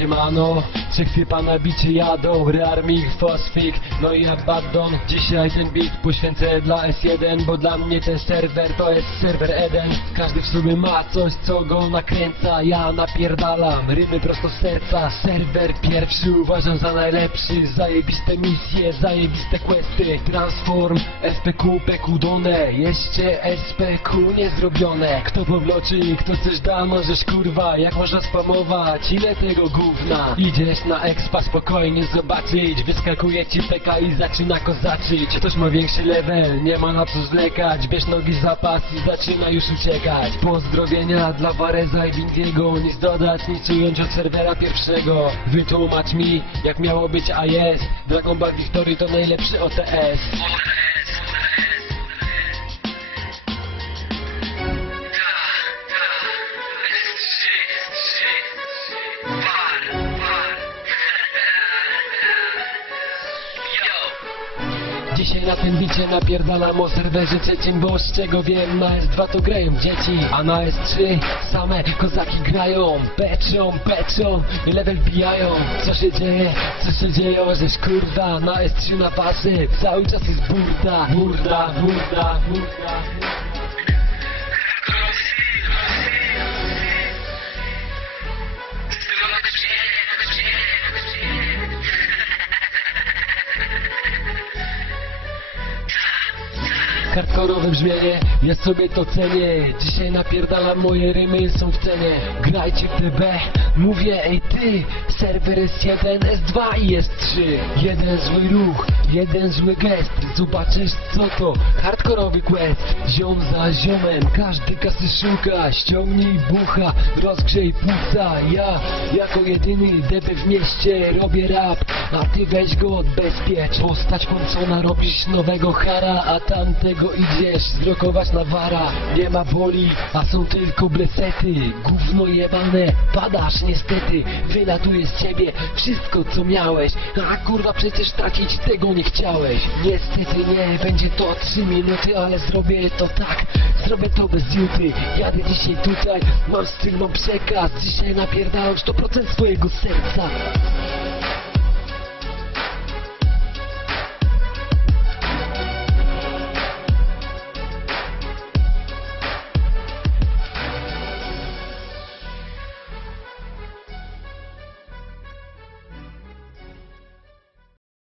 Siemano, czy chce pana bicie jadą, Rearmig, Fosfik, no i Abaddon Dzisiaj ten beat poświęcę dla S1, bo dla mnie ten serwer to jest serwer Eden. Każdy w sobie ma coś, co go nakręca, ja napierdalam rymy prosto z serca. Serwer pierwszy uważam za najlepszy, zajebiste misje, zajebiste questy. Transform, FPQ, PQ done, jeszcze SPQ nie zrobione Kto powloczy, kto coś da, możesz kurwa, jak można spamować, ile tego gówna? Idziesz na expa spokojnie zobaczyć, wyskakuje ci PK i zaczyna kozaczyć Ktoś ma większy level, nie ma na co zwlekać, bierz nogi za pas i zaczyna już uciekać. Pozdrowienia dla Wareza i Windiego, nic dodać, nic ująć od serwera pierwszego. Wytłumacz mi, jak miało być, a jest Dragon Ball Victory to najlepszy OTS Dzisiaj na tym bicie napierdalam o serwerze trzecim, bo z czego wiem, na S2 to grają dzieci, a na S3 same kozaki grają, peczą, peczą, level bijają. Co się dzieje, co się dzieje, żeś kurwa, na S3 na pasy, cały czas jest burda, burda, burda, burda. Hardkorowe brzmienie, ja sobie to cenię. Dzisiaj napierdalam, moje rymy są w cenie. Grajcie TB, mówię ej ty. Serwer jest 1, S2 i S3 Jeden zły ruch, jeden zły gest. Zobaczysz co to, hardkorowy quest. Ziom za ziomem, każdy kasy szuka. Ściągnij bucha, rozgrzej płuca. Ja, jako jedyny deby w mieście Robię rap, a ty weź go odbezpiecz. Postać końcona, robisz nowego hara A tamtego idziesz zrokować na wara Nie ma boli, a są tylko blesety. Gówno jebane, padasz niestety Wylatuje z ciebie wszystko co miałeś. A kurwa przecież tracić tego nie chciałeś. Niestety nie, będzie to 3 minuty Ale zrobię to tak, zrobię to bez juty Jadę dzisiaj tutaj, mam styl, mam przekaz. Dzisiaj napierdalam 100% swojego serca